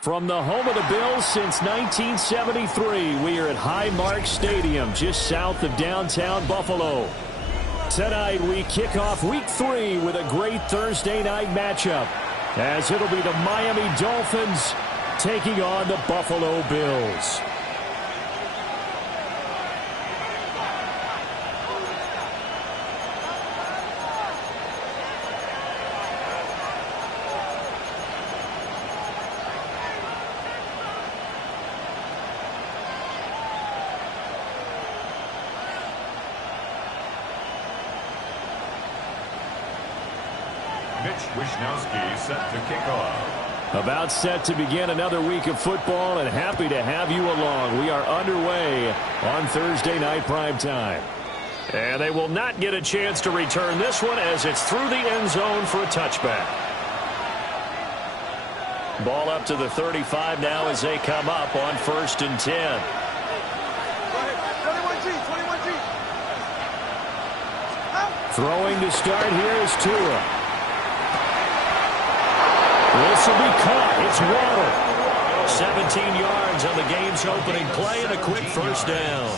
From the home of the Bills since 1973, we are at Highmark Stadium, just south of downtown Buffalo. Tonight, we kick off Week 3 with a great Thursday night matchup, as it'll be the Miami Dolphins taking on the Buffalo Bills. Set to kick off. About set to begin another week of football, and happy to have you along. We are underway on Thursday night primetime. And they will not get a chance to return this one as it's through the end zone for a touchback. Ball up to the 35 now as they come up on 1st and 10. Throwing to start here is Tua. This will be caught. It's Waddle. 17 yards on the game's opening play and a quick first down.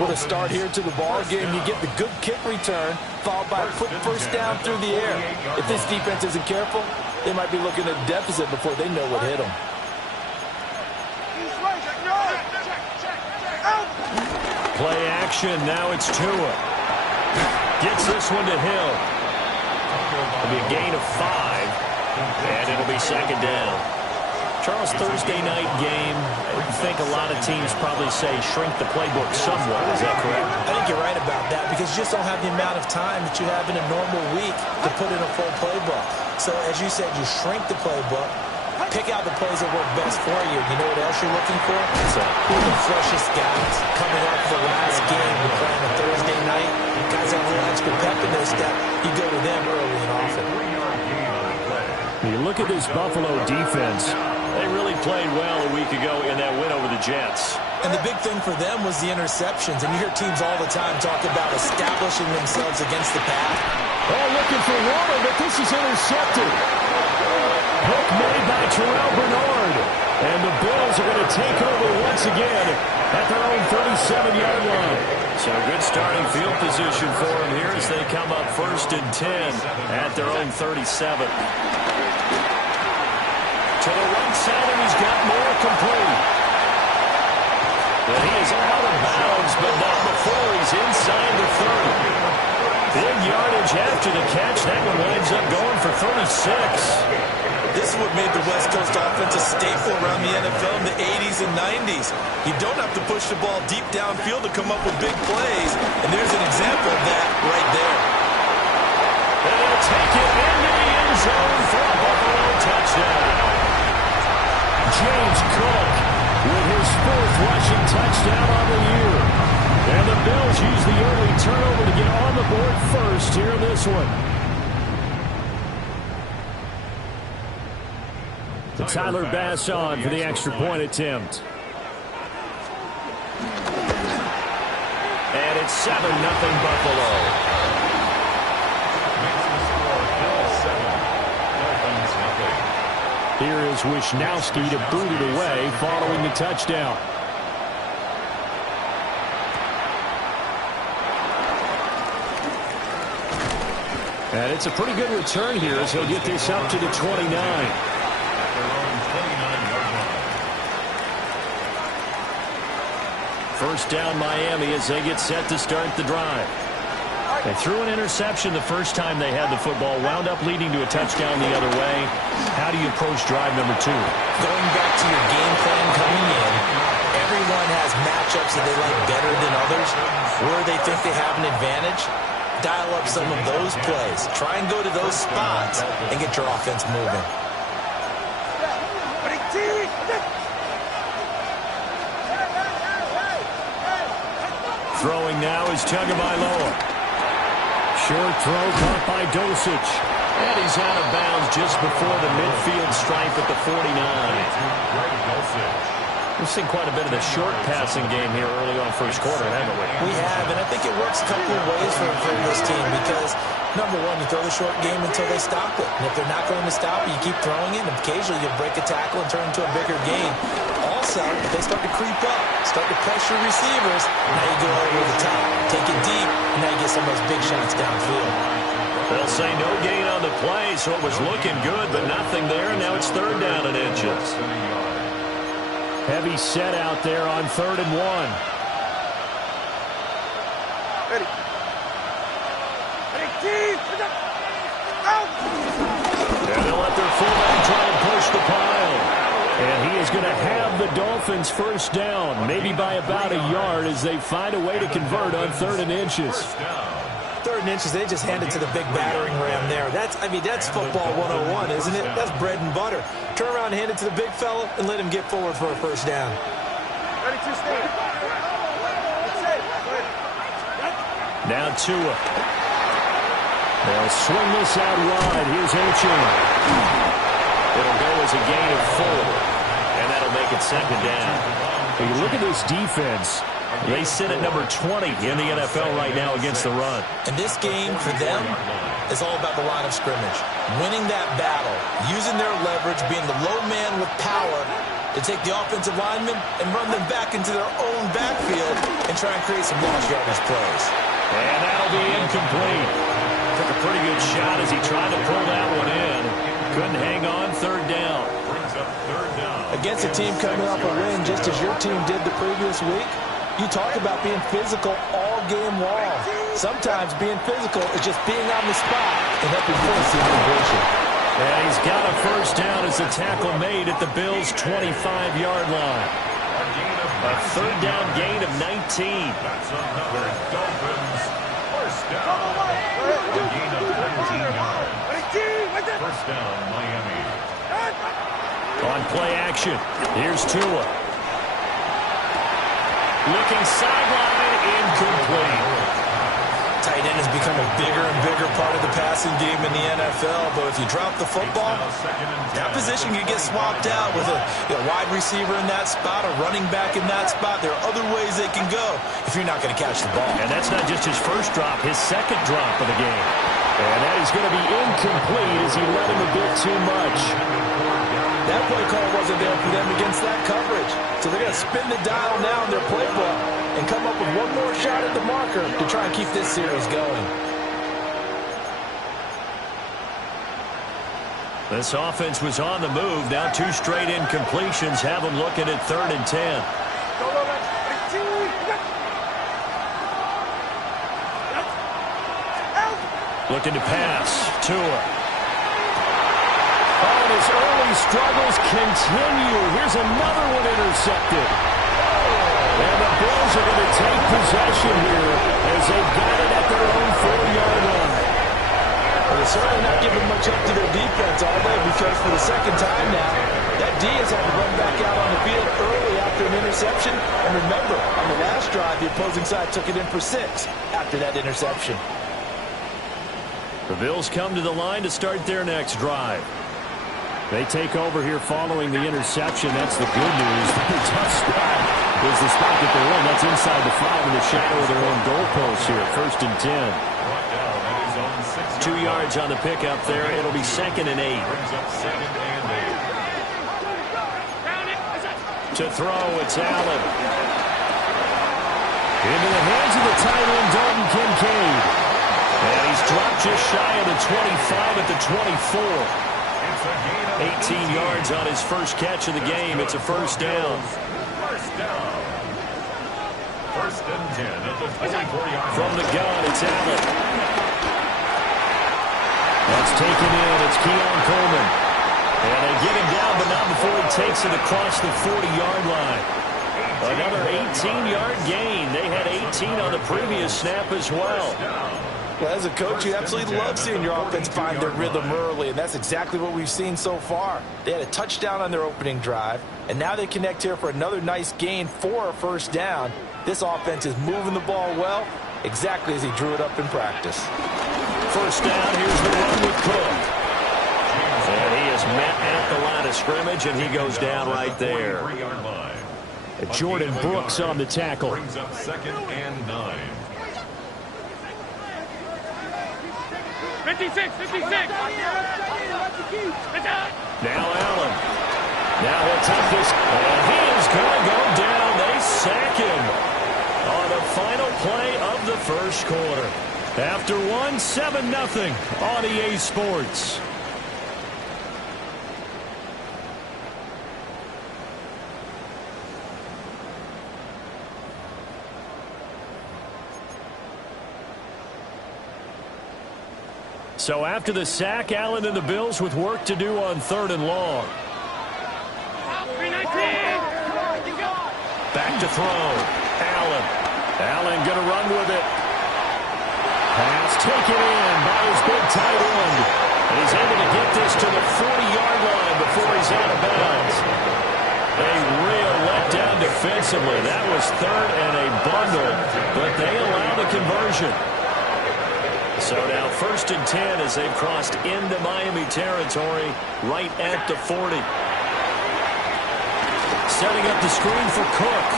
With a start here to the ball game, you get the good kick return, followed by a quick first down through the air. If this defense isn't careful, they might be looking at a deficit before they know what hit them. Play action. Now it's Tua. Gets this one to Hill. It'll be a gain of 5. And it'll be second down. Charles, Thursday night game, I think a lot of teams probably say shrink the playbook somewhat. Is that correct? I think you're right about that because you just don't have the amount of time that you have in a normal week to put in a full playbook. So as you said, you shrink the playbook, pick out the plays that work best for you. You know what else you're looking for? So who are the freshest guys coming off the last game to play on a Thursday night? Guys have a little extra pep in their step. You go to them early and often. You look at this Buffalo defense. They really played well a week ago in that win over the Jets. And the big thing for them was the interceptions. And you hear teams all the time talk about establishing themselves against the pass. Oh, looking for Waddle, but this is intercepted. Hook made by Terrell Bernard. And the Bills are going to take over once again at their own 37-yard line. So a good starting field position for them here as they come up 1st and 10 at their own 37. To the right side, and he's got more complete. But he is out of bounds, but not before he's inside the 30. Big yardage after the catch. That one winds up going for 36. This is what made the West Coast offense a staple around the NFL in the 80s and 90s. You don't have to push the ball deep downfield to come up with big plays. And there's an example of that right there. And he'll take it into the end zone for a Buffalo touchdown. James Cook with his 4th rushing touchdown on the year. And the Bills use the early turnover to get on the board first here in this one. To Tyler Bass on for the extra point attempt. And it's 7-0 Buffalo. Here is Wisnowski to boot it away following the touchdown. And it's a pretty good return here as he'll get this up to the 29. First down Miami as they get set to start the drive. They threw an interception the first time they had the football, wound up leading to a touchdown the other way. How do you approach drive number 2? Going back to your game plan coming in, everyone has matchups that they like better than others. Where they think they have an advantage, dial up some of those plays. Try and go to those spots and get your offense moving. Throwing now is Tagovailoa. Short throw caught by Dosich. And he's out of bounds just before the midfield stripe at the 49. We've seen quite a bit of the short passing game here early on first quarter, haven't we? We have, and I think it works a couple of ways for this team because, number one, you throw the short game until they stop it. And if they're not going to stop it, you keep throwing it, and occasionally you'll break a tackle and turn into a bigger gain. Also, if they start to creep up, start to pressure receivers, now you go over the top, take it deep, and now you get some of those big shots downfield. They'll say no gain on the play, so it was looking good, but nothing there. Now it's 3rd down and inches. Heavy set out there on 3rd and 1. Ready. And they'll let their fullback try and push the pile. And he is going to have the Dolphins 1st down, maybe by about a yard as they find a way to convert on 3rd and inches. 3rd and inches, they just hand it to the big battering ram there. That's football 101, isn't it? That's bread and butter. Turn around and hand it to the big fella and let him get forward for a 1st down. Ready to stand. Now Tua. They'll swing this out wide. Here's Achane. It'll go as a gain of 4, and that'll make it 2nd down. When you look at this defense, they sit at number 20 in the NFL right now against the run. And this game for them is all about the line of scrimmage. Winning that battle, using their leverage, being the low man with power to take the offensive linemen and run them back into their own backfield and try and create some lost yardage plays. And that'll be incomplete. Took a pretty good shot as he tried to pull that one in. Couldn't hang on. 3rd down. Brings up 3rd down. Against a team coming off a win just as your team did the previous week, you talk about being physical all game long. Sometimes being physical is just being on the spot and helping force the integration. And he's got a 1st down as the tackle made at the Bills' 25-yard line. A 3rd down gain of 19. That's another Dolphins 1st down. A gain of 19 yards. 1st down, Miami. On play action, here's Tua. Looking sideline, incomplete. Tight end has become a bigger and bigger part of the passing game in the NFL, but if you drop the football, that position can get swapped out with a wide receiver in that spot, a running back in that spot. There are other ways they can go if you're not going to catch the ball. And that's not just his 1st drop, his 2nd drop of the game. And that is going to be incomplete as he let him a bit too much. That play call wasn't there for them against that coverage. So they're going to spin the dial now in their playbook and come up with one more shot at the marker to try and keep this series going. This offense was on the move. Now 2 straight incompletions have them looking at 3rd and 10. Looking to pass. Tua. Oh, and his early struggles continue. Here's another one intercepted. And the Bills are going to take possession here as they've got it at their own 4-yard line. Well, they're certainly not giving much up to their defense, are they? Because for the 2nd time now, that D has had to run back out on the field early after an interception. And remember, on the last drive, the opposing side took it in for 6 after that interception. The Bills come to the line to start their next drive. They take over here following the interception. That's the good news. The tough spot is the spot that they're in. That's inside the 5 in the shadow of their own goalpost here. 1st and 10. 2 yards on the pickup there. It'll be 2nd and 8. To throw, it's Allen. Into the hands of the tight end, Dalton Kincaid. And he's dropped just shy of the 25 at the 24. 18 yards on his 1st catch of the game. It's a 1st down. 1st and 10 at the 24-yard. From the gun, it's Allen. That's taken in. It's Keon Coleman. And they get him down, but not before he takes it across the 40-yard line. Another 18-yard gain. They had 18 on the previous snap as well. Well, as a coach, you absolutely love seeing your offense find their rhythm early, and that's exactly what we've seen so far. They had a touchdown on their opening drive, and now they connect here for another nice gain for a 1st down. This offense is moving the ball well, exactly as he drew it up in practice. 1st down, here's the run with Cook. And he is met at the line of scrimmage, and he goes down right there. Jordan Brooks on the tackle. Brings up 2nd and 9. 56. Now Allen. Now he'll take this. And he is going to go down. They sack him on the final play of the first quarter. After 7-0 on EA Sports. So after the sack, Allen and the Bills with work to do on 3rd and long. Back to throw. Allen going to run with it. Pass taken in by his big tight end. And he's able to get this to the 40-yard line before he's out of bounds. A real letdown defensively. That was 3rd and a bundle, but they allow the conversion. So now 1st and 10 as they've crossed into Miami territory right at the 40. Setting up the screen for Cook.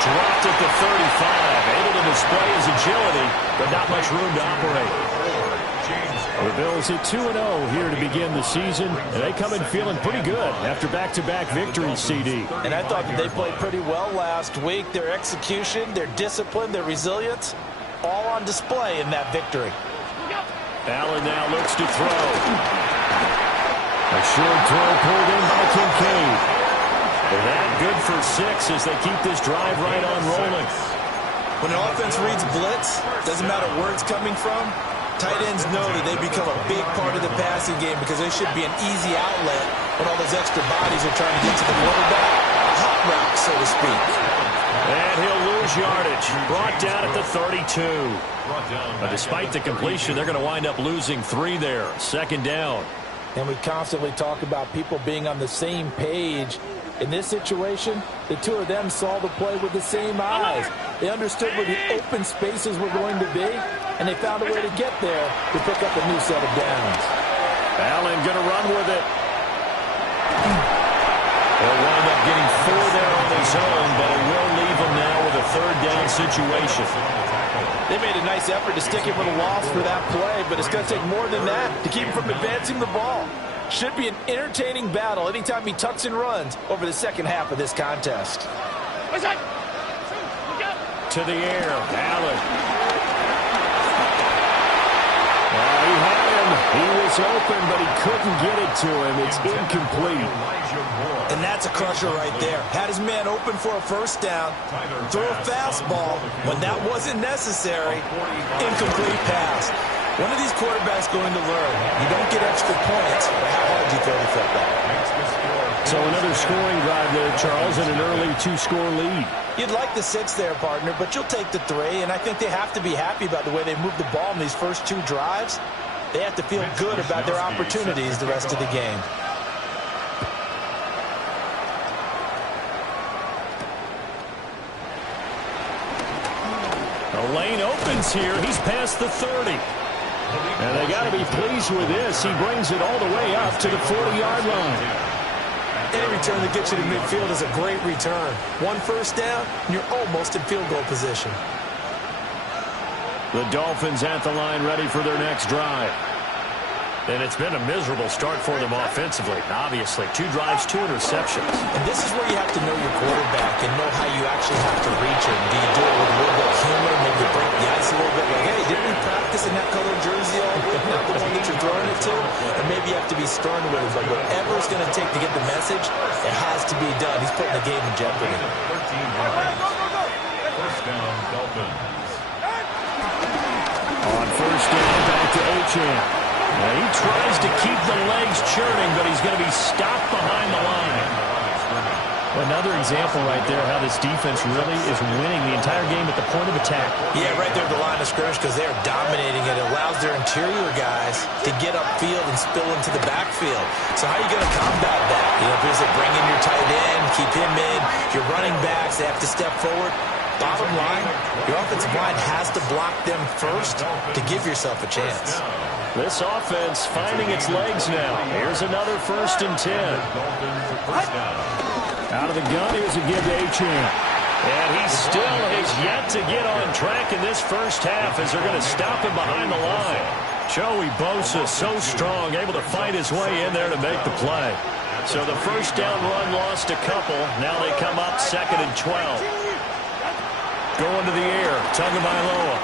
Dropped at the 35. Able to display his agility, but not much room to operate. The Bills at 2-0 here to begin the season, and they come in feeling pretty good after back-to-back victories, CD. And I thought that they played pretty well last week. Their execution, their discipline, their resilience, all on display in that victory. Allen now looks to throw. A short throw pulled in by Kincaid. And that good for 6 as they keep this drive right on rolling. When an offense reads blitz, doesn't matter where it's coming from, tight ends know that they become a big part of the passing game because they should be an easy outlet when all those extra bodies are trying to get to the quarterback. A hot route, so to speak. And he'll lose yardage. Brought down at the 32. But despite the completion, they're going to wind up losing 3 there. 2nd down. And we constantly talk about people being on the same page. In this situation, the two of them saw the play with the same eyes. They understood where the open spaces were going to be, and they found a way to get there to pick up a new set of downs. Allen going to run with it. He'll wind up getting 4 there on his own, but it will leave him now with a 3rd down situation. They made a nice effort to stick him with a loss for that play, but it's going to take more than that to keep him from advancing the ball. Should be an entertaining battle anytime he tucks and runs over the second half of this contest. To the air, Allen. He had him. He was open, but he couldn't get it to him. It's incomplete. And that's a crusher right there. Had his man open for a 1st down. Throw a fastball when that wasn't necessary. Incomplete pass. One of these quarterbacks going to learn. You don't get extra points for how hard you throw the football. So another scoring drive there, Charles, and an early 2-score lead. You'd like the 6 there, partner, but you'll take the 3, and I think they have to be happy about the way they moved the ball in these first 2 drives. They have to feel good about their opportunities the rest of the game. The lane opens here. He's past the 30. And they got to be pleased with this. He brings it all the way up to the 40-yard line. Any return that gets you to midfield is a great return. 1 1st down, and you're almost in field goal position. The Dolphins at the line ready for their next drive. And it's been a miserable start for them offensively. Obviously, 2 drives, 2 interceptions. And this is where you have to know your quarterback and know how you actually have to reach him. Do you do it with a little bit of humor, maybe break the ice a little bit? Like, hey, didn't we practice in that colored jersey all week, not the one that you're throwing it to? And maybe you have to be stern with him. But whatever it's going to take to get the message, it has to be done. He's putting the game in jeopardy. 13 yards. 1st down, Dolphins. On 1st down, back to Achane. Now he tries to keep the legs churning, but he's going to be stopped behind the line. Another example right there how this defense really is winning the entire game at the point of attack. Yeah, right there at the line of scrimmage because they're dominating it. It allows their interior guys to get upfield and spill into the backfield. So how are you going to combat that? You know, is it bring in your tight end, keep him in, your running backs, they have to step forward. Bottom line, your offensive line has to block them first to give yourself a chance. This offense finding its legs now. Here's another 1st and 10. Out of the gun, here's a give to Achane. And he still has yet to get on track in this first half as they're going to stop him behind the line. Joey Bosa, so strong, able to fight his way in there to make the play. So the first down run lost a couple. Now they come up 2nd and 12. Going to the air, Tagovailoa.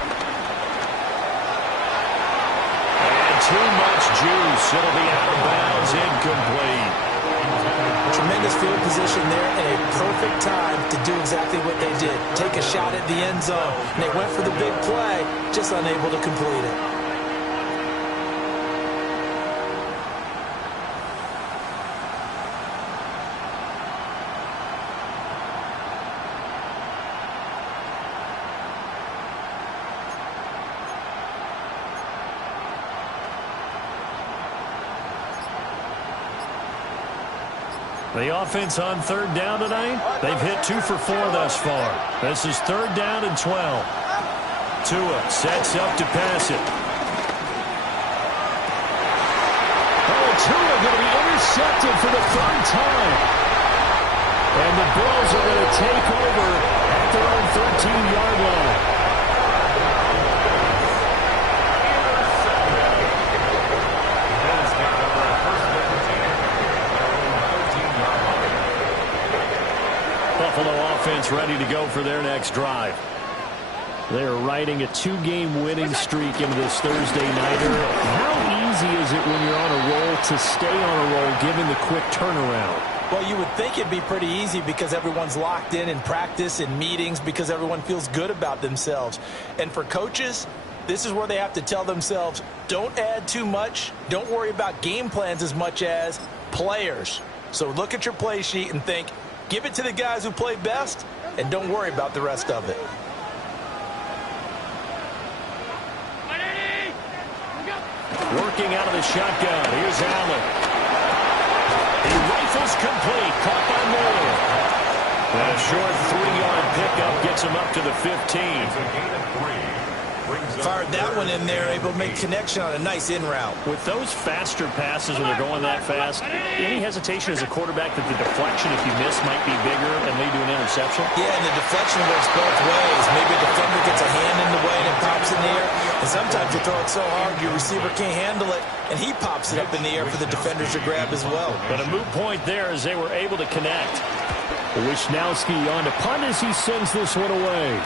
And too much juice. It'll be out of bounds, incomplete. Tremendous field position there and a perfect time to do exactly what they did. Take a shot at the end zone. And they went for the big play, just unable to complete it. The offense on 3rd down tonight, they've hit 2 for 4 thus far. This is 3rd down and 12. Tua sets up to pass it. Oh, Tua going to be intercepted for the 3rd time. And the Bills are going to take over at their own 13-yard line. Buffalo offense ready to go for their next drive. They are riding a 2-game winning streak into this Thursday nighter. How easy is it when you're on a roll to stay on a roll given the quick turnaround? Well, you would think it'd be pretty easy because everyone's locked in practice and meetings because everyone feels good about themselves. And for coaches, this is where they have to tell themselves, don't add too much. Don't worry about game plans as much as players. So look at your play sheet and think, give it to the guys who play best, and don't worry about the rest of it. Working out of the shotgun. Here's Allen. He rifles complete. Caught by Moore. And a short 3-yard pickup gets him up to the 15. Fired that one in there, able to make connection on a nice in route. With those faster passes when they're going that fast, any hesitation as a quarterback that the deflection, if you miss, might be bigger and lead to an interception? Yeah, and the deflection works both ways. Maybe a defender gets a hand in the way and it pops in the air. And sometimes you throw it so hard your receiver can't handle it, and he pops it up in the air for the defenders to grab as well. But a moot point there as they were able to connect. Wisnowski on to punt as he sends this one away.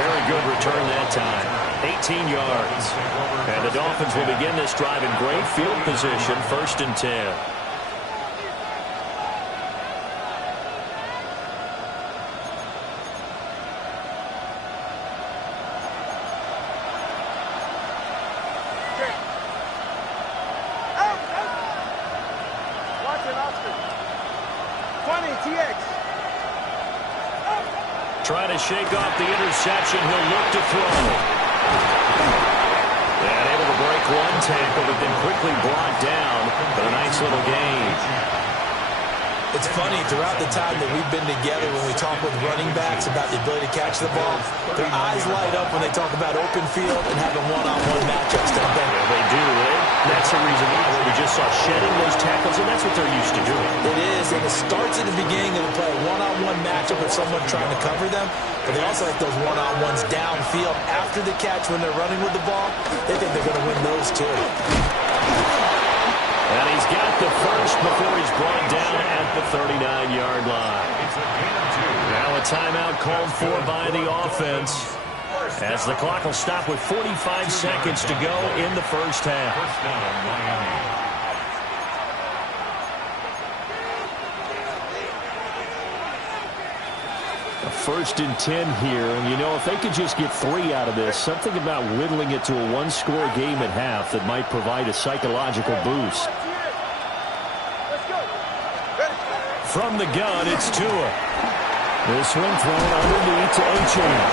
Very good return that time. 18 yards. And the Dolphins will begin this drive in great field position, 1st and 10. Watch it, Oscar. 20, TX. Trying to shake off the interception. He'll look to throw. And able to break one tackle, but then quickly brought down. But a nice little gain. It's funny, throughout the time that we've been together, when we talk with running backs about the ability to catch the ball, their eyes light up when they talk about open field and having one-on-one matchups. Don't they? Yeah, they do. That's the reason why we just saw shedding those tackles, and that's what they're used to doing. It is, and it starts at the beginning of the play, one-on-one matchup with someone trying to cover them, but they also have those one-on-ones downfield after the catch when they're running with the ball. They think they're going to win those too. And he's got the first before he's brought down at the 39-yard line. Now a timeout called for by the offense, as the clock will stop with 45 seconds to go in the first half. First down, Miami. A 1st and 10 here, and you know, if they could just get 3 out of this, something about whittling it to a one-score game at half that might provide a psychological boost. From the gun, it's Tua. This one thrown underneath to Achane.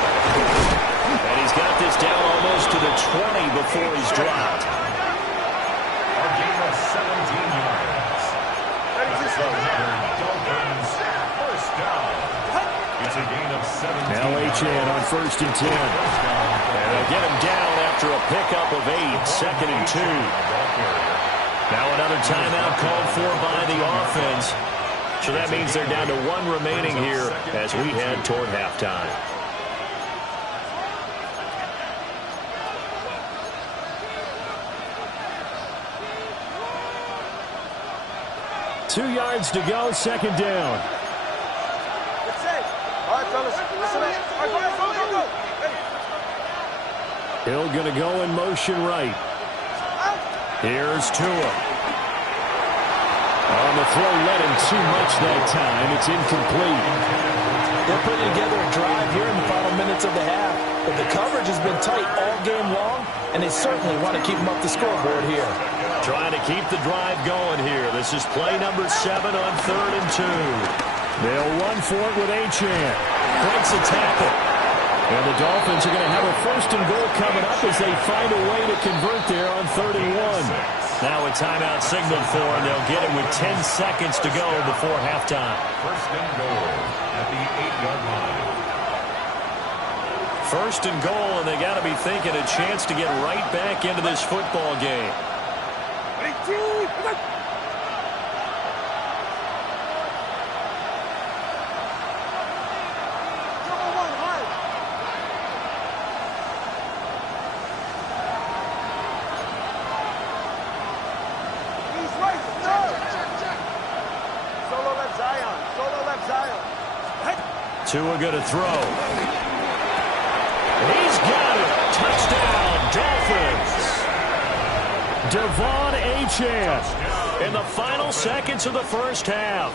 And he's got this down almost to the 20 before he's dropped. Our game of 17 yards. Dolphins, first down. It's a gain of 17. Now Achane on 1st and 10. And they'll get him down after a pickup of 8, 2nd and 2. Now another timeout called for by the offense. So that means they're down to 1 remaining here as we head toward halftime. Two yards to go, second down. It's safe. All right, fellas, listen up. All right, go. Hill going to go in motion right. Here's Tua. On the throw, led him too much that time. It's incomplete. They're putting together a drive here in the final minutes of the half, but the coverage has been tight all game long, and they certainly want to keep them up the scoreboard here. Trying to keep the drive going here. This is play number 7 on 3rd and 2. They'll run for it with Achane. Breaks a tackle. And the Dolphins are going to have a 1st and goal coming up as they find a way to convert there on 3rd and 1. Now a timeout signaled for, and they'll get it with 10 seconds to go before halftime. 1st and goal at the 8-yard line. 1st and goal, and they got to be thinking a chance to get right back into this football game. Tua going to throw. He's got it. Touchdown, Dolphins. Devon Achane in the final seconds of the first half.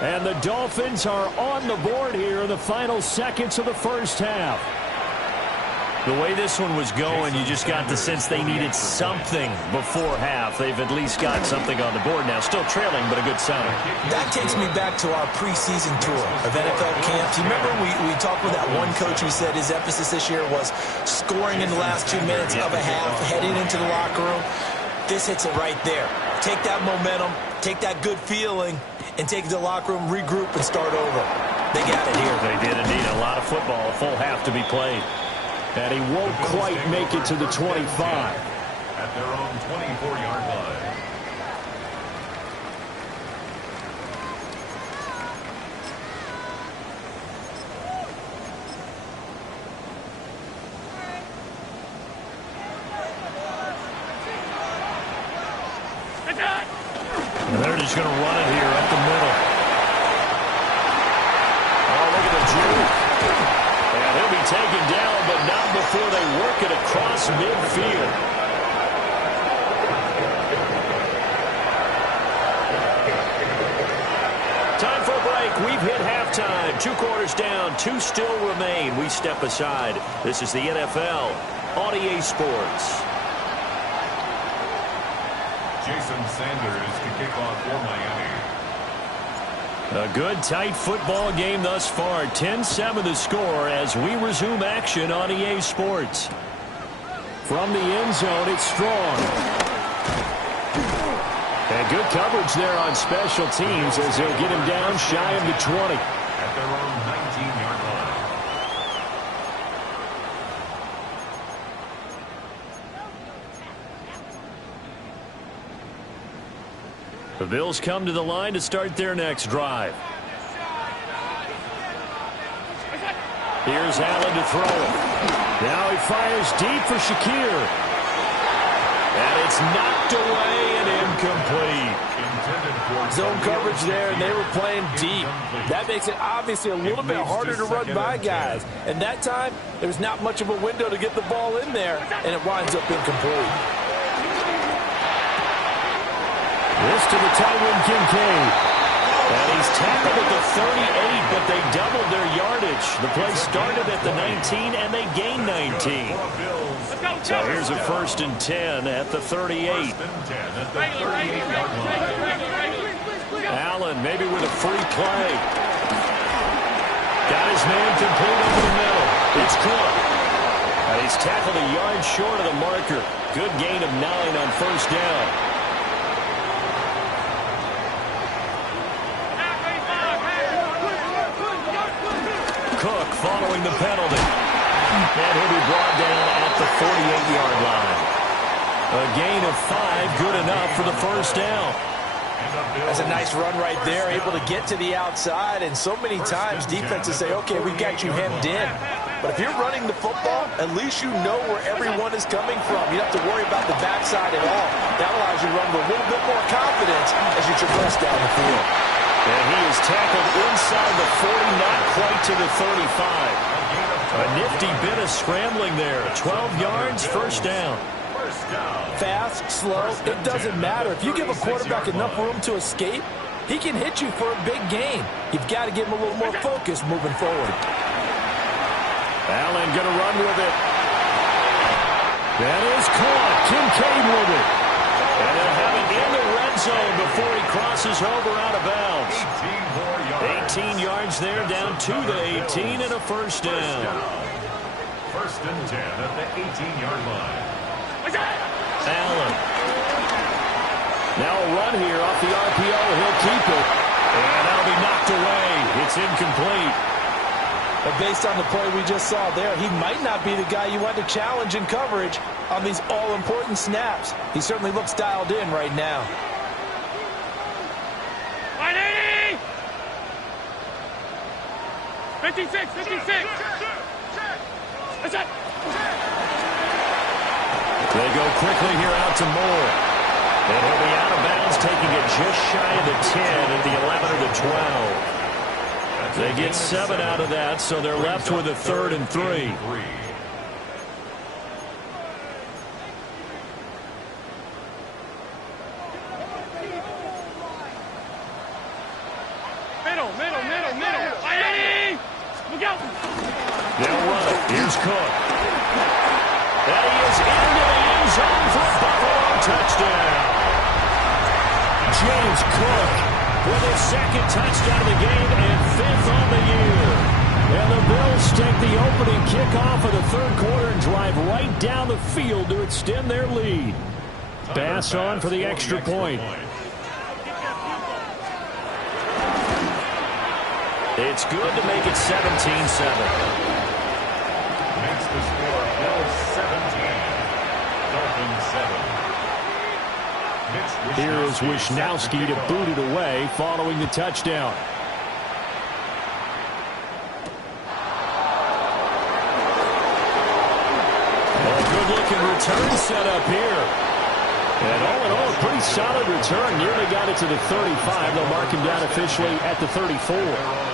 And the Dolphins are on the board here in the final seconds of the first half. The way this one was going, you just got the sense they needed something before half. They've at least got something on the board now. Still trailing, but a good sign. That takes me back to our preseason tour of NFL camps. You remember we talked with that one coach who said his emphasis this year was scoring in the last 2 minutes of a half, heading into the locker room. This hits it right there. Take that momentum, take that good feeling, and take it to the locker room, regroup, and start over. They got it here. They did indeed. A lot of football, a full half to be played. And he won't quite make it to the 25. At their own 24-yard line. And they're just going to run it here up the middle. Oh, look at the juke. And he'll be taken down, but not before they work it across midfield. Time for a break. We've hit halftime. 2 quarters down. 2 still remain. We step aside. This is the NFL on EA Sports. Jason Sanders to kick off for Miami. A good, tight football game thus far. 10-7 the score as we resume action on EA Sports. From the end zone, it's Strong. And good coverage there on special teams as they'll get him down shy of the 20. At their own 19-yard line. The Bills come to the line to start their next drive. Here's Allen to throw it. Now he fires deep for Shakir. And it's knocked away and incomplete. Zone coverage there, and they were playing deep. That makes it obviously a little bit harder to run by guys. And that time, there's not much of a window to get the ball in there, and it winds up incomplete. This to the tight end, Kincaid. And he's tackled at the 38, but they doubled their yardage. The play started at the 19, and they gained 19. So here's a 1st and 10 at the 38. Allen maybe with a free play. Got his man complete over the middle. It's Cook. And he's tackled a yard short of the marker. Good gain of 9 on 1st down. Cook following the penalty. And he'll be brought down at the 48-yard line. A gain of 5, good enough for the first down. That's a nice run right there, able to get to the outside. And so many times defenses say, okay, we've got you hemmed in. But if you're running the football, at least you know where everyone is coming from. You don't have to worry about the backside at all. That allows you to run with a little bit more confidence as you traverse down the field. And he is tackled inside the 40, not quite to the 35. A nifty bit of scrambling there. 12 yards, first down. Fast, slow, it doesn't matter. If you give a quarterback enough room to escape, he can hit you for a big gain. You've got to give him a little more focus moving forward. Allen going to run with it. That is caught. Kincaid with it. And they'll have it in the red zone before he crosses over out of bounds. 18 yards there, down to the 18 and a first down. First and 10 at the 18-yard line. Allen. Now a run here off the RPO. He'll keep it. And that'll be knocked away. It's incomplete. But based on the play we just saw there, he might not be the guy you want to challenge in coverage on these all-important snaps. He certainly looks dialed in right now. 56, 56. That's it. They go quickly here out to Moore. And he'll be out of bounds, taking it just shy of the 10 at the 11 or the 12. They get 7 out of that, so they're left with a 3rd and 3. Middle. Look out. They'll run it. Here's Cook. And he is into the end zone for a Buffalo touchdown. James Cook with his 2nd touchdown of the game and 5th on the year. And the Bills take the opening kickoff of the 3rd quarter and drive right down the field to extend their lead. Pass on for the extra point. It's good to make it 17-7. Makes the score Bills 17, Dolphins 7. Here is Wisnowski to boot it away following the touchdown. A good-looking return set up here. And all in all, a pretty solid return. Nearly got it to the 35. They'll mark him down officially at the 34.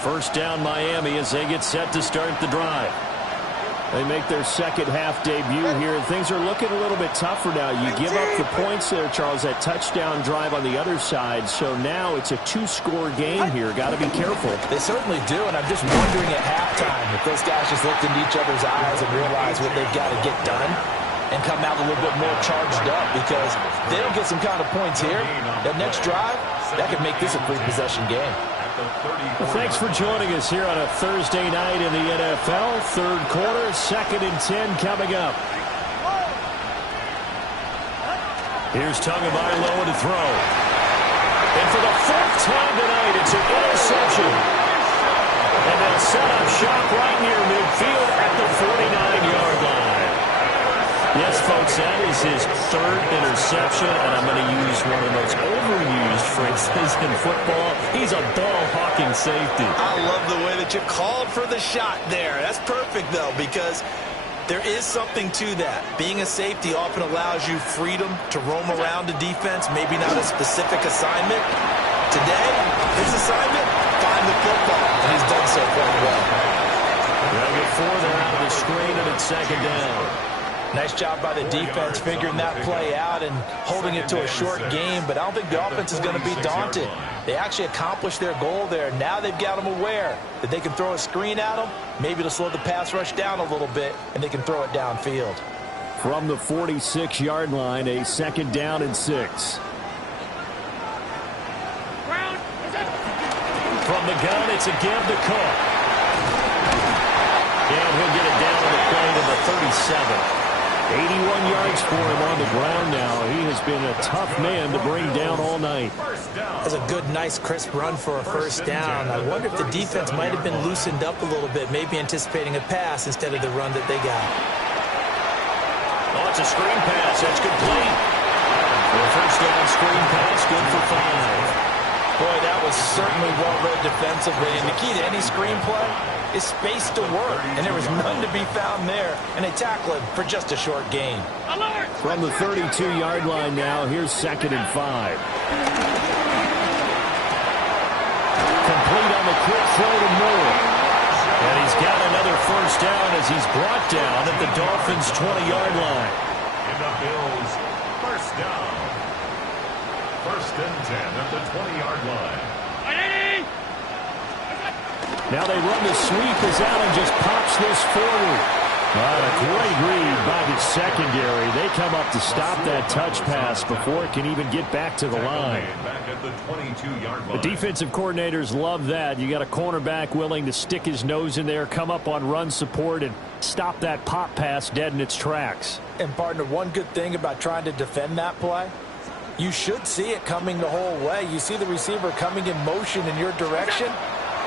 First down Miami as they get set to start the drive. They make their 2nd half debut here, and things are looking a little bit tougher now. You give up the points there, Charles, that touchdown drive on the other side. So now it's a 2-score game here. Got to be careful. They certainly do, and I'm just wondering at halftime if those guys just looked into each other's eyes and realized what they've got to get done and come out a little bit more charged up, because if they don't get some kind of points here, that next drive, that could make this a 3-possession game. Well, thanks for joining us here on a Thursday night in the NFL. 3rd quarter, 2nd and 10 coming up. Here's Tagovailoa to throw. And for the 4th time tonight, it's an interception. And they'll set up shop right near midfield at the 49-yard line. Yes, folks, that is his 3rd interception, and I'm going to use one of the most overused phrases in football. He's a ball-hawking safety. I love the way that you called for the shot there. That's perfect, though, because there is something to that. Being a safety often allows you freedom to roam around the defense, maybe not a specific assignment. Today, his assignment, find the football, and he's done so quite well. They'll get 4 there out of the screen, and it's 2nd down. Nice job by the defense figuring that play out and holding it to a short game, but I don't think the offense is going to be daunted. They actually accomplished their goal there. Now they've got them aware that they can throw a screen at them, maybe to slow the pass rush down a little bit, and they can throw it downfield. From the 46-yard line, a 2nd down and 6. From the gun, it's a give to Cook. And he'll get it down to the plane to the 37. 81 yards for him on the ground now. He has been a tough man to bring down all night. That's a good, nice, crisp run for a first down. I wonder if the defense might have been loosened up a little bit, maybe anticipating a pass instead of the run that they got. Oh, it's a screen pass. That's complete. For a first down screen pass, good for 5. Boy, that was certainly well-read defensively. And the key to any screenplay is space to work. And there was none to be found there. And they tackle it for just a short gain. From the 32-yard line now, here's 2nd and 5. Complete on the quick throw to Moore. And he's got another first down as he's brought down at the Dolphins' 20-yard line. In the Bills' first down. 1st and 10 at the 20-yard line. Now they run the sweep as Allen just pops this forward. A great read by the secondary. They come up to stop that touch pass before it can even get back to the line. Back at the 22-yard line. The defensive coordinators love that. You got a cornerback willing to stick his nose in there, come up on run support, and stop that pop pass dead in its tracks. And, partner, one good thing about trying to defend that play, you should see it coming the whole way. You see the receiver coming in motion in your direction.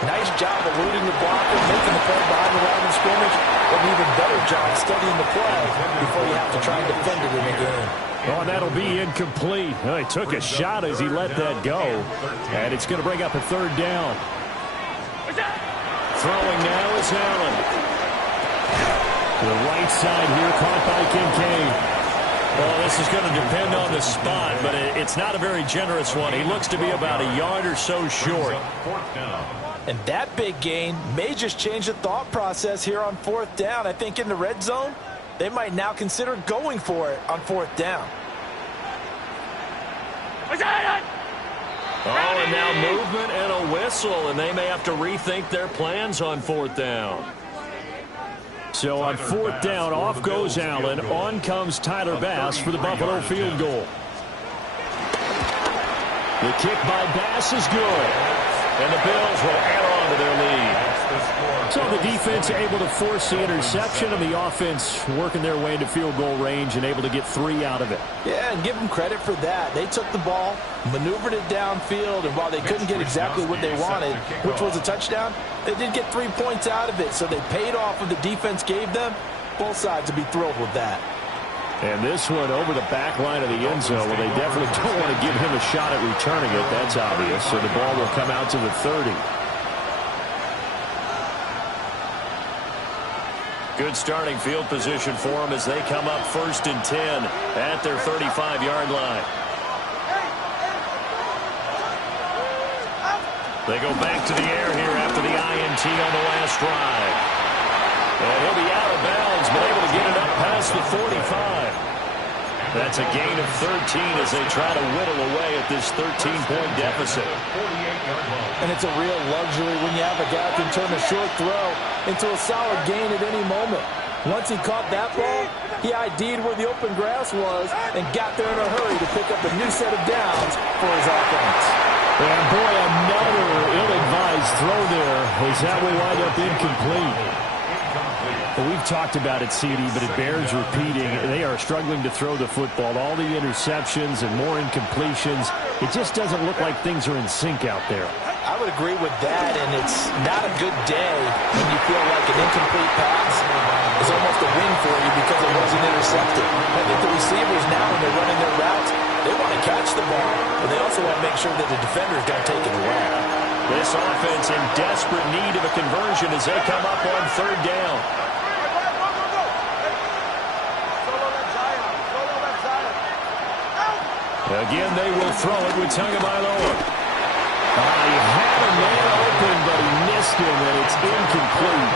Nice job eluding the blocker, making the play behind the line of scrimmage. But an even better job studying the play before you have to try and defend it in the game. Oh, and that'll be incomplete. Oh, he took a shot as he let that go. And it's going to bring up a 3rd down. Throwing now is Allen. To the right side here, caught by Kincaid. Well, this is going to depend on the spot, but it's not a very generous one. He looks to be about a yard or so short. And that big gain may just change the thought process here on 4th down. I think in the red zone, they might now consider going for it on 4th down. Oh, and now movement and a whistle, and they may have to rethink their plans on 4th down. So on 4th down, off goes Allen. On comes Tyler Bass for the Buffalo field goal. The kick by Bass is good. And the Bills will add on to their lead. So the defense able to force the interception, and the offense working their way into field goal range and able to get 3 out of it. Yeah, and give them credit for that. They took the ball, maneuvered it downfield, and while they couldn't get exactly what they wanted, which was a touchdown, they did get 3 points out of it. So they paid off what the defense gave them. Both sides will be thrilled with that. And this one over the back line of the end zone. Well, they definitely don't want to give him a shot at returning it. That's obvious. So the ball will come out to the 30. Good starting field position for them as they come up 1st and 10 at their 35-yard line. They go back to the air here after the INT on the last drive. And he'll be out of bounds, but able to get it up past the 45. That's a gain of 13 as they try to whittle away at this 13-point deficit. And it's a real luxury when you have a guy who can turn a short throw into a solid gain at any moment. Once he caught that ball, he ID'd where the open grass was and got there in a hurry to pick up a new set of downs for his offense. And boy, another ill-advised throw there as that will wind up incomplete. Well, we've talked about it, CD, but it bears repeating. They are struggling to throw the football. All the interceptions and more incompletions. It just doesn't look like things are in sync out there. I would agree with that, and it's not a good day when you feel like an incomplete pass is almost a win for you because it wasn't intercepted. I think the receivers now, when they're running their routes, they want to catch the ball, but they also want to make sure that the defenders don't take it away. This offense in desperate need of a conversion as they come up on 3rd down. Again, they will throw it with Tagovailoa. He had a man open, but he missed him, and it's incomplete.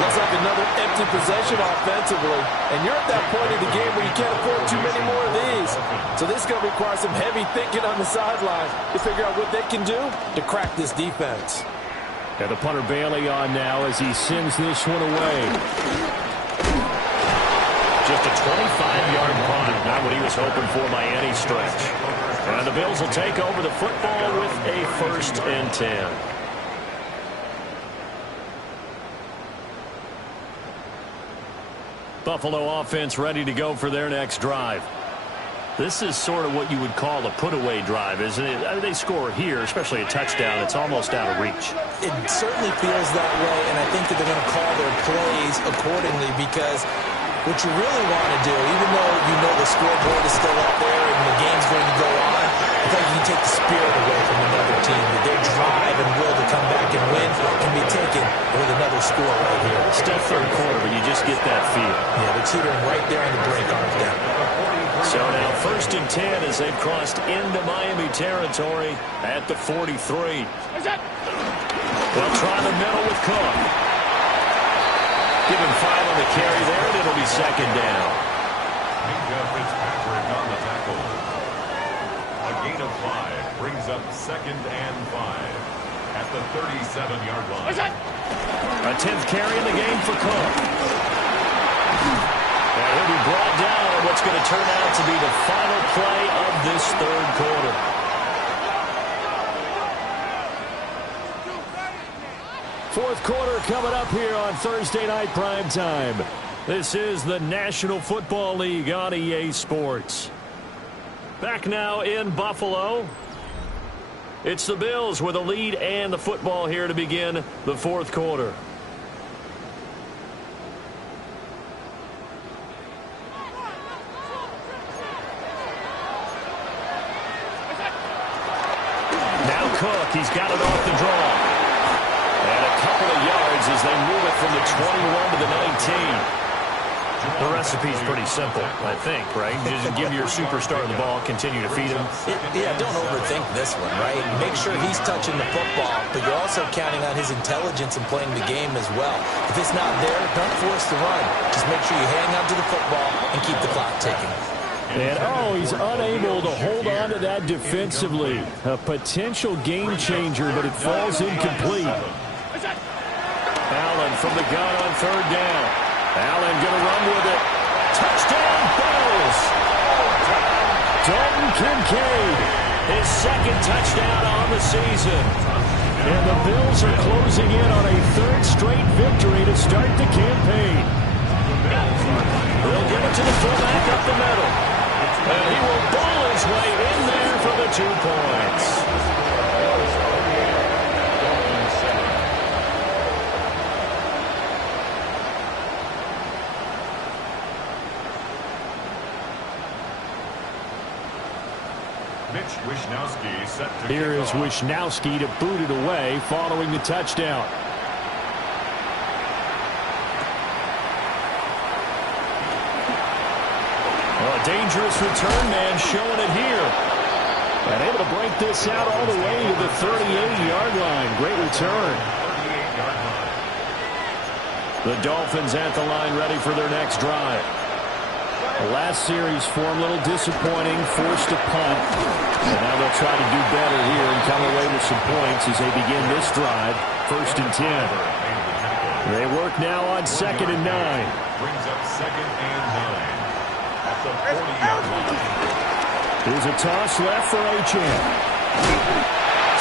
Looks like another empty possession offensively, and you're at that point in the game where you can't afford too many more of these. So this is going to require some heavy thinking on the sideline to figure out what they can do to crack this defense. And the punter Bailey on now as he sends this one away. Just a 25-yard punt. Not what he was hoping for by any stretch. And the Bills will take over the football with a 1st and 10. Buffalo offense ready to go for their next drive. This is sort of what you would call a put-away drive, isn't it? I mean, they score here, especially a touchdown. It's almost out of reach. It certainly feels that way, and I think that they're going to call their plays accordingly because what you really want to do, even though you know the scoreboard is still up there and the game's going to go on, I think you can take the spirit away from another team. That their drive and will to come back and win can be taken with another score right here. Still third quarter, but you just get that feel. Yeah, they're teetering right there on the break, aren't they? So now 1st and 10 as they've crossed into Miami territory at the 43. They'll try the middle with Cook. Give him 5 on the carry there, and it'll be 2nd down. Fitzpatrick on the tackle. A gain of 5 brings up 2nd and 5 at the 37-yard line. A 10th carry in the game for Cook. And he'll be brought down on what's going to turn out to be the final play of this 3rd quarter. Fourth quarter coming up here on Thursday Night Primetime. This is the National Football League on EA Sports. Back now in Buffalo. It's the Bills with a lead and the football here to begin the 4th quarter. Now Cook, he's got it off the draw. And a couple of yards as they move it from the 21 to the 19. The recipe's pretty simple, I think, right? Just give your superstar the ball, continue to feed him. Yeah, don't overthink this one, right? Make sure he's touching the football, but you're also counting on his intelligence in playing the game as well. If it's not there, don't force the run. Just make sure you hang on to the football and keep the clock ticking. And, he's unable to hold on to that defensively. A potential game changer, but it falls incomplete. Allen from the gun on 3rd down. Allen going to run with it. Touchdown, Bills! Dalton Kincaid, his 2nd touchdown on the season. And the Bills are closing in on a 3rd straight victory to start the campaign. They'll give it to the fullback up the middle. And he will bowl his way in there for the 2 points. Here is Wishnowski to boot it away following the touchdown. Well, a dangerous return man showing it here. And able to break this out all the way to the 38-yard line. Great return. The Dolphins at the line ready for their next drive. The last series for them, a little disappointing, forced to punt. And now they'll try to do better here and come away with some points as they begin this drive, 1st and 10. They work now on 2nd and 9. Brings up 2nd and 9 at the 40-yard line. Here's a toss left for Achane.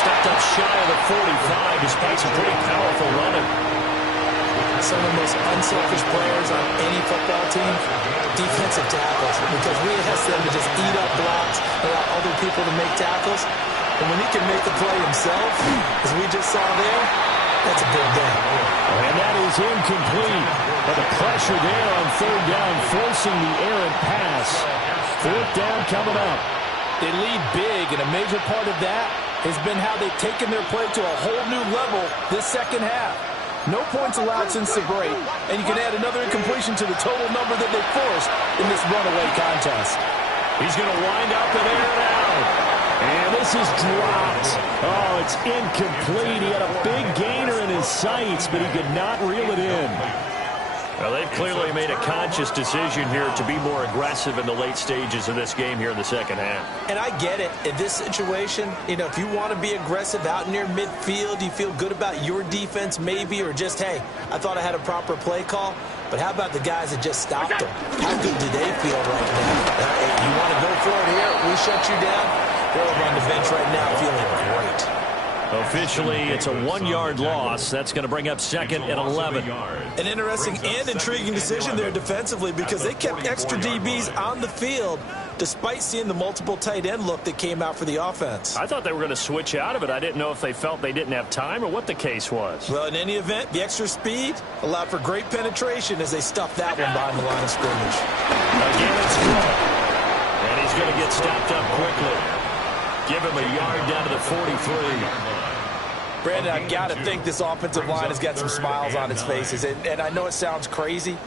Stepped up shy of the 45 despite some pretty powerful running. Some of the most unselfish players on any football team, defensive tackles, because we ask them to just eat up blocks, allow other people to make tackles. And when he can make the play himself, as we just saw there, that's a big day. And that is incomplete. But the pressure there on 3rd down, forcing the errant pass. 4th down coming up. They lead big, and a major part of that has been how they've taken their play to a whole new level this 2nd half. No points allowed since the break, and you can add another incompletion to the total number that they forced in this runaway contest. He's going to wind up and air it out. And this is dropped. Oh, it's incomplete. He had a big gainer in his sights, but he could not reel it in. Well, they've clearly made a conscious decision here to be more aggressive in the late stages of this game here in the 2nd half. And I get it. In this situation, if you want to be aggressive out near midfield, you feel good about your defense maybe, or just, hey, I thought I had a proper play call. But how about the guys that just stopped them? How good do they feel right now? Hey, you want to go for it here? We shut you down? They're over on the bench right now feeling great. Officially, it's a 1-yard loss. That's going to bring up second and 11. An interesting and intriguing decision there defensively because they kept extra DBs on the field despite seeing the multiple tight end look that came out for the offense. I thought they were going to switch out of it. I didn't know if they felt they didn't have time or what the case was. Well, in any event, the extra speed allowed for great penetration as they stuffed that one behind the line of scrimmage. Again, it's Cook. And he's going to get stopped up quickly. Give him a yard down to the 43. Brandon, I've got to think this offensive line has got some smiles on its faces. And I know it sounds crazy,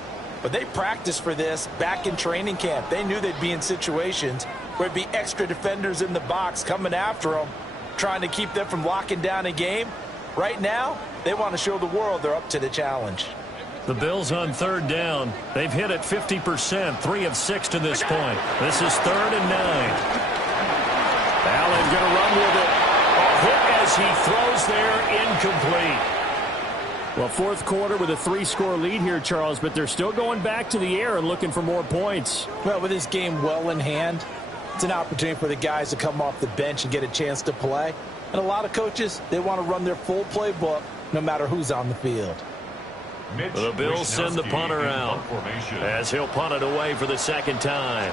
but they practiced for this back in training camp. They knew they'd be in situations where it'd be extra defenders in the box coming after them, trying to keep them from locking down a game. Right now, they want to show the world they're up to the challenge. The Bills on third down. They've hit it 50%, 3 of 6 to this point. This is 3rd and 9. Allen going to run with it. A hit as he throws there, incomplete. Well, fourth quarter with a 3-score lead here, Charles, but they're still going back to the air and looking for more points. Well, with this game well in hand, it's an opportunity for the guys to come off the bench and get a chance to play. And a lot of coaches, they want to run their full playbook no matter who's on the field. The Bills send the punter out as he'll punt it away for the second time.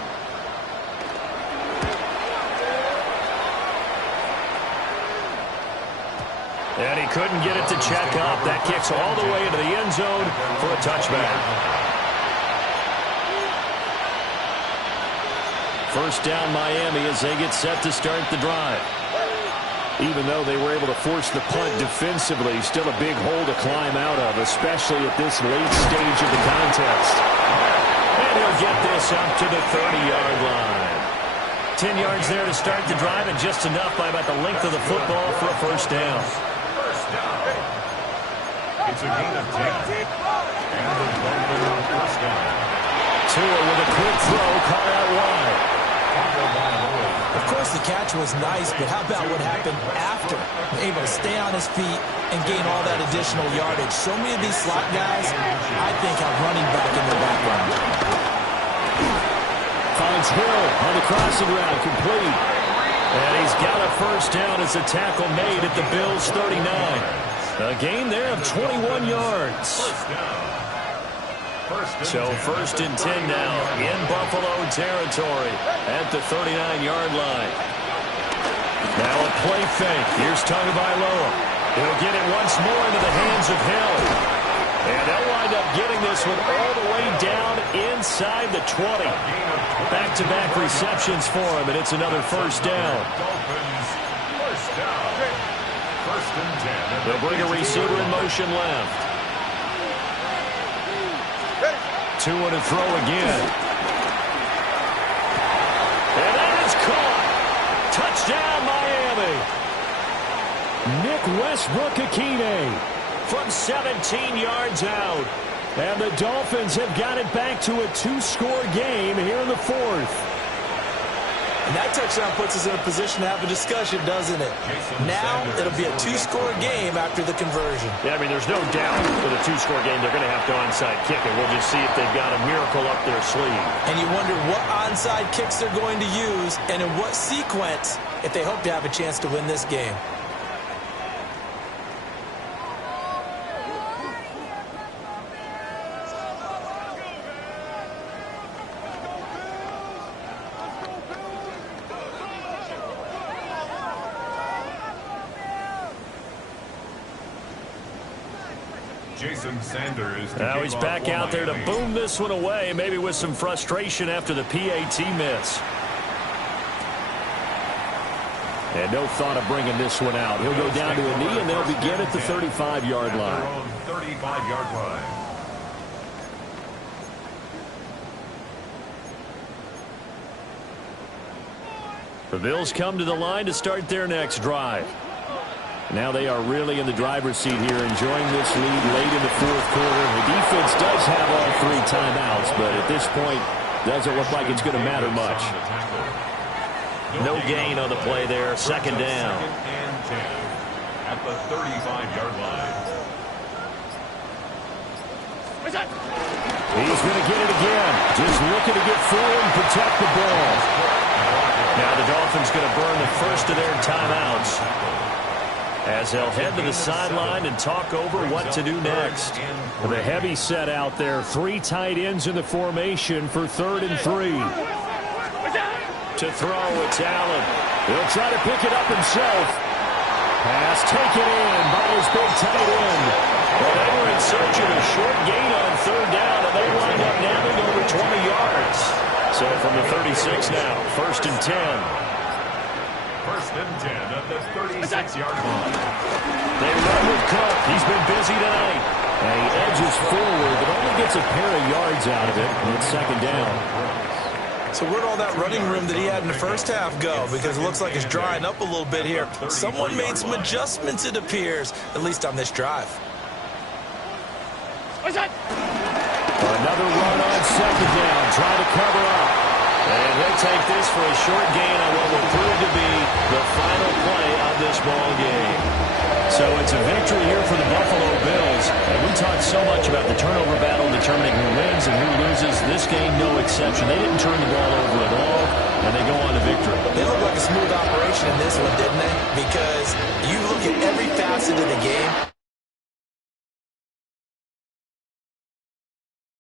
And he couldn't get it to check up. That kicks all the way into the end zone for a touchback. First down Miami as they get set to start the drive. Even though they were able to force the punt defensively, still a big hole to climb out of, especially at this late stage of the contest. And he'll get this up to the 30-yard line. 10 yards there to start the drive, and just enough by about the length of the football for a first down. It's a gain of 10. And the Dolphins first down. Tua with a quick throw, caught out wide. Of course, the catch was nice, but how about what happened after? Able to stay on his feet and gain all that additional yardage. So many of these slot guys, I think, have running back in their background. Finds Hill on the crossing route, complete. And he's got a first down as a tackle made at the Bills' 39. A gain there of 21 yards. So first and 10 now in Buffalo territory at the 39-yard line. Now a play fake. Here's Tagovailoa. He'll get it once more into the hands of Hill. And they'll wind up getting this one all the way down inside the 20. Back-to-back receptions for him, and it's another first down. First down. First and 10. They'll bring a receiver in motion left. Tua to throw again. And that is caught. Touchdown, Miami. Nick Westbrook-Ikhine from 17 yards out. And the Dolphins have got it back to a 2-score game here in the fourth. And that touchdown puts us in a position to have a discussion, doesn't it? Now it'll be a 2-score game after the conversion. Yeah, I mean, there's no doubt with a 2-score game they're going to have to onside kick it. We'll just see if they've got a miracle up their sleeve. And you wonder what onside kicks they're going to use and in what sequence if they hope to have a chance to win this game. Jason Sanders. Now he's back out there to boom this one away, maybe with some frustration after the PAT miss. And no thought of bringing this one out. He'll go down to a knee, and they'll begin at the 35-yard line. 35-yard line. The Bills come to the line to start their next drive. Now they are really in the driver's seat here, enjoying this lead late in the fourth quarter. The defense does have all 3 timeouts, but at this point, doesn't look like it's going to matter much. No gain on the play there. Second down. Second and 10 at the 35-yard line. He's going to get it again. Just looking to get forward and protect the ball. Now the Dolphins going to burn the first of their timeouts. as they'll head to the sideline and talk over what to do next. The heavy set out there. 3 tight ends in the formation for 3rd and 3. To throw, it's Allen. He'll try to pick it up himself. Pass taken in by his big tight end. Well, they were in search of a short gain on 3rd down, and they wind up nabbing over 20 yards. So from the 36 now, 1st and 10. 1st and 10 at the 36-yard line. They run with Cook. He's been busy tonight. And he edges forward, but only gets a pair of yards out of it, and it's 2nd down. So where'd all that running room that he had in the first half go? Because it looks like it's drying up a little bit here. Someone made some adjustments, it appears, at least on this drive. Another run on 2nd down. Try to cover up. And he'll take this for a short gain on what will prove to be the final play of this ball game. So it's a victory here for the Buffalo Bills. And we talked so much about the turnover battle determining who wins and who loses. This game, no exception. They didn't turn the ball over at all, and they go on to victory. They look like a smooth operation in this one, didn't they? Because you look at every facet of the game,